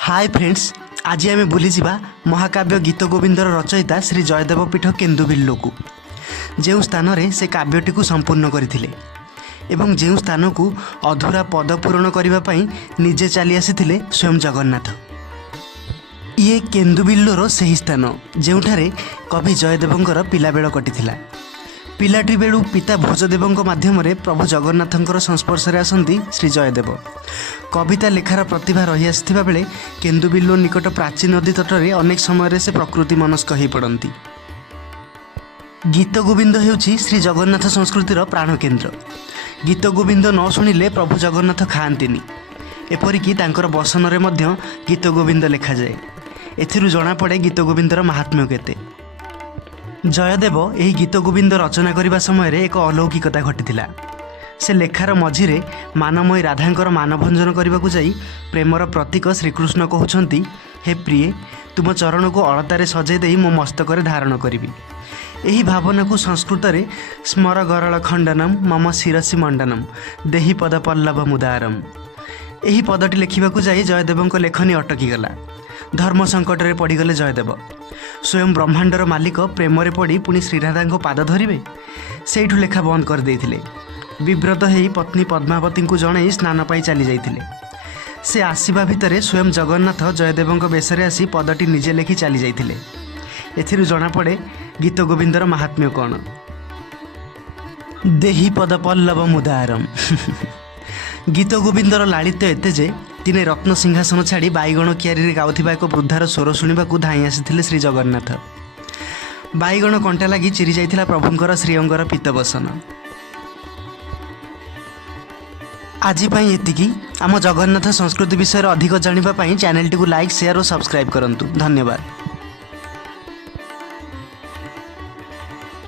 Hi friends, आज आम बुली महाकाव्य गीत गोविंदर रचयिता श्री जयदेव पीठ केन्दुबिल्लो को जो स्थान रे से काव्यटी को संपूर्ण करथिले एवं जो स्थान को अधूरा पद पूरण करने निजे चली आसी स्वयं जगन्नाथ। ये केन्दुबिल्लोर सही स्थान जोठारे कवि जयदेवंकर पिलाबेल कटिथिला। पिलाटी बेलू पिता भोजदेव माध्यम प्रभु जगन्नाथंकर संस्पर्श में आसती श्री जयदेव। कविता लेखार प्रतिभा रही आसथिबा बेले केन्दुबिल्लो निकट प्राचीन नदी तटरे अनेक समय से प्रकृति मनस्क हो पड़ती। गीत गोविंद हेउछि श्री जगन्नाथ संस्कृतिर प्राणकेन्द्र। गीत गोविंद न शुणिले प्रभु जगन्नाथ खाआंतिनी। एपरिकी तांकर बसन रे मध्य गीत गोविंद लेखा जाए। एथिरु जणा पड़े गीत गोविंदर महात्म्य केते। जयदेव यही गीत गोविंद रचना करने समय एक अलौकिकता घटी। से लेखार मझिरे मानमयी राधांकर मानभंजन करने को जाई प्रेमर प्रतीक श्रीकृष्ण कहउछंती, हे प्रिय तुम चरण को अलतारे सजाई दे मो मस्तक धारण करी। यही भावना को संस्कृत रे स्मर गरल खंडनम मम शिरसी मंडनम देही पद पल्लव मुदारम। यही पदटी लिखा जाई जयदेव लेखनी अटकीगला। धर्म संकट रे पड़गले जयदेव। स्वयं ब्रह्मांडर मालिक प्रेम रे पड़ी पुणी श्रीराधा पाद धरिबे। सेठू लेखा बंद कर देथिले। विव्रत होई पत्नी पद्मावती को जणई स्नान पाई चली जाइथिले। से आसीबा भितरे स्वयं जगन्नाथ जयदेवंक बेसरे आसी पदटी निजे लेखि चली जाइथिले। एथिरु जणा पड़े गीत गोविंदर महात्म्य कौन। देही पद पल्लव मुदारम। गीत गोविंदर लालित्य एते जे दिने रत्न सिंहासन छाड़ी बाईगण कियारी गाउथिबा एक वृद्धार स्वर शुणा धाई आसी श्री जगन्नाथ। बाईगण कंटा लगी चिरी जाइथिला प्रभुंकर श्रीअंगर पीतबसन। आज एतिकी। आम जगन्नाथ संस्कृति विषय अधिक जानिबा पई चैनल टी को लाइक शेयर और सब्सक्राइब करंतु। धन्यवाद।